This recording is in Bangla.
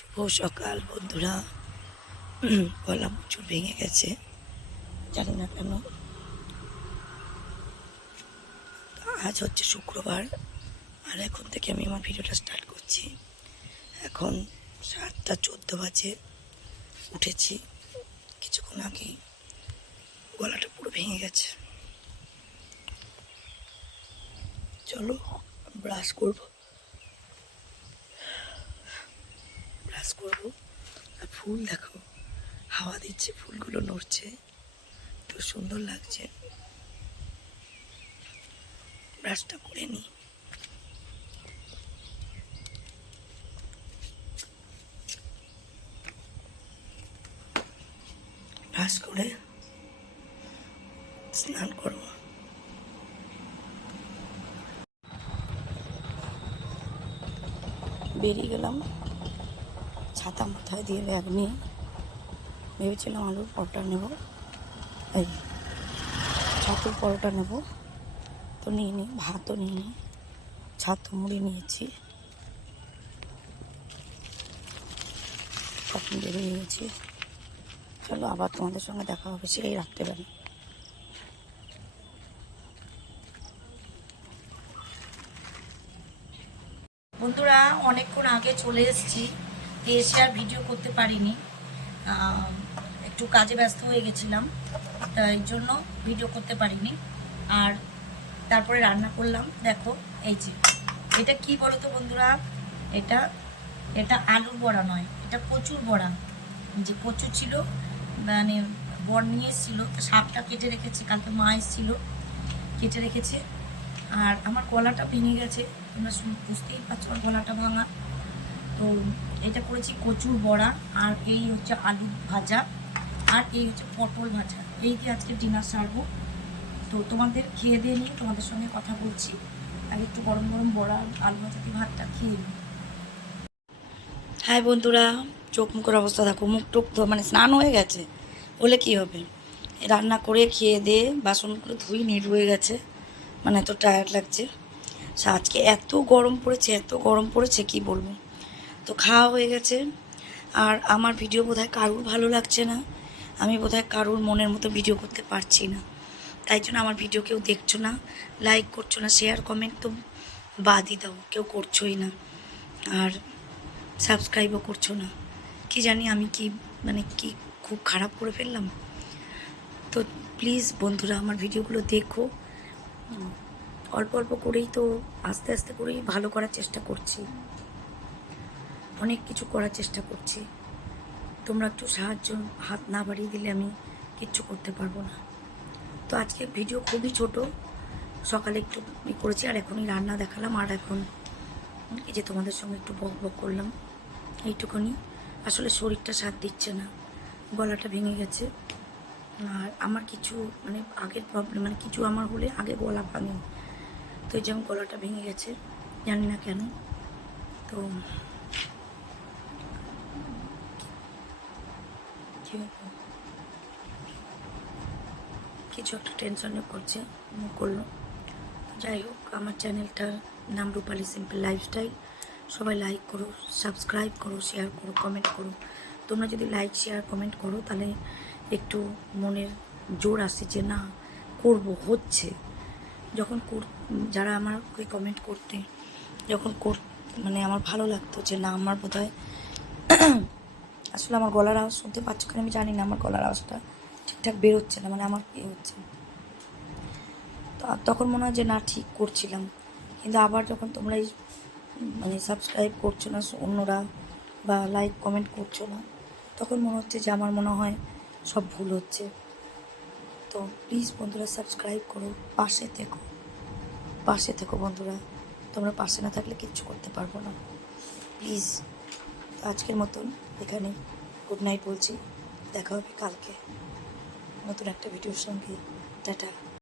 শুভ সকাল, বন্ধুরা। গলা প্রচুর ভেঙে গেছে। জানি না কেন। আজ হচ্ছে শুক্রবার, আর এখন থেকে আমি আমার ভিডিওটা স্টার্ট করছি। এখন সাতটা চোদ্দ বাজে, উঠেছি। কিছুক্ষণ আগেই গলাটা পুরো ভেঙে গেছে। চলো ব্রাশ করব। ব্রাশ করব আর ফুল দেখো, হাওয়া দিচ্ছে, ফুলগুলো নড়ছে। তো সুন্দর লাগছে। ব্রাশটা করে নিই ব্রাশ করে স্নান করব। বেরিয়ে গেলাম। ছাতা মাথায় দিয়ে ব্যাগ নিয়ে ভেবেছিলাম আলুর পরোটা নেব। এই ছাতুর পরোটা নেব। তো নিয়ে নিই ভাতও নিয়ে নিই ছাতু মুড়ি নিয়েছি। তখন বেরিয়ে গেছি। চলো আবার তোমাদের সঙ্গে দেখা হবে সেই রাত্রেবেলা। বন্ধুরা, অনেকক্ষণ আগে চলে এসেছি। তো এসে আর ভিডিও করতে পারিনি। একটু কাজে ব্যস্ত হয়ে গেছিলাম, তাই জন্য ভিডিও করতে পারিনি। আর তারপরে রান্না করলাম, দেখো, এই যে, এটা কি বলো তো বন্ধুরা? এটা এটা আলুর বড়া নয়, এটা প্রচুর বড়া। যে কচু ছিল মানে বর নিয়ে এসেছিল, সাপটা কেটে রেখেছি, কালকে মা এসেছিল, কেটে রেখেছে। আর আমার গলাটা ভেঙে গেছে, তোমরা বুঝতেই পারছ, আমার গলাটা ভাঙা। তো এটা করেছি কচুর বড়া, আর এই হচ্ছে আলু ভাজা, আর এই হচ্ছে পটল ভাজা। এই দিয়ে আজকে ডিনার সারবো। তো তোমাদের খেয়ে দিয়ে নিয়ে তোমাদের সঙ্গে কথা বলছি। আর একটু গরম গরম বড়া, আলু ভাজা দিয়ে ভাতটা খেয়ে নিই। হাই বন্ধুরা, চোখ মুখের অবস্থা দেখো, মুখ টুক মানে স্নান হয়ে গেছে। বলে কি হবে? রান্না করে খেয়ে দিয়ে বাসনগুলো ধুই নিট হয়ে গেছে। মানে এত টায়ার্ড লাগছে। আজকে এত গরম পড়েছে, এত গরম পড়েছে, কি বলব? তো খাওয়া হয়ে গেছে। আর আমার ভিডিও বোধহয় কারুর ভালো লাগছে না। আমি বোধহয় কারুর মনের মতো ভিডিও করতে পারছি না। তাই জন্য আমার ভিডিও কেউ দেখছ না লাইক করছ না শেয়ার কমেন্ট তো বাদই দাও, কেউ করছোই না। আর সাবস্ক্রাইবও করছ না। কি জানি আমি কি মানে কি খুব খারাপ করে ফেললাম। তো প্লিজ বন্ধুরা, আমার ভিডিওগুলো দেখো। অল্প অল্প করেই তো আস্তে আস্তে করেই ভালো করার চেষ্টা করছি। অনেক কিছু করার চেষ্টা করছি। তোমরা একটু সাহায্য, হাত না বাড়িয়ে দিলে আমি কিচ্ছু করতে পারব না। তো আজকে ভিডিও খুবই ছোট। সকালে একটু করেছি আর এখনই রান্না দেখালাম। আর এখন এই যে তোমাদের সঙ্গে একটু বক বক করলাম। এইটুকুনি। আসলে শরীরটা সাথ দিচ্ছে না। গলাটা ভেঙে গেছে। আর আমার কিছু মানে আগের প্রবলেম মানে কিছু আমার হলে আগে গলা ভাঙে। তো এই যেমন গলাটা ভেঙে গেছে, জানি না কেন। তো কি হলো? কিছু একটা টেনশনে করছে করল। যাই হোক, আমার চ্যানেলটার নাম রূপালী সিম্পল লাইফস্টাইল সবাই লাইক করো সাবস্ক্রাইব করো শেয়ার করো কমেন্ট করো। তোমরা যদি লাইক শেয়ার কমেন্ট করো, তাহলে একটু মনের জোর আসে যে, না, করব, হচ্ছে। যখন যারা ওই কমেন্ট করতে, যখন কর মানে আমার ভালো লাগতো যে, না, আমার বোধ হয় আসলে আমার গলার আওয়াজ শুনতে পাচ্ছ কিনা আমি জানি না, আমার গলার আওয়াজটা ঠিকঠাক বেরোচ্ছে না মানে আমার ইয়ে হচ্ছে। তো তখন মনে হয় যে না, ঠিক করছিলাম। কিন্তু আবার যখন তোমরা এই মানে সাবস্ক্রাইব করছ না, অন্যরা বা লাইক কমেন্ট করছ না, তখন মনে হচ্ছে যে আমার মনে হয় সব ভুল হচ্ছে। তো প্লিজ বন্ধুরা সাবস্ক্রাইব করো, পাশে থেকো পাশে থেকো বন্ধুরা। তোমরা পাশে না থাকলে কিচ্ছু করতে পারব না। প্লিজ আজকের মতন এখানে গুড নাইট বলছি। দেখা হবে কালকে। নতুন একটা ভিডিওর সঙ্গে। টাটা।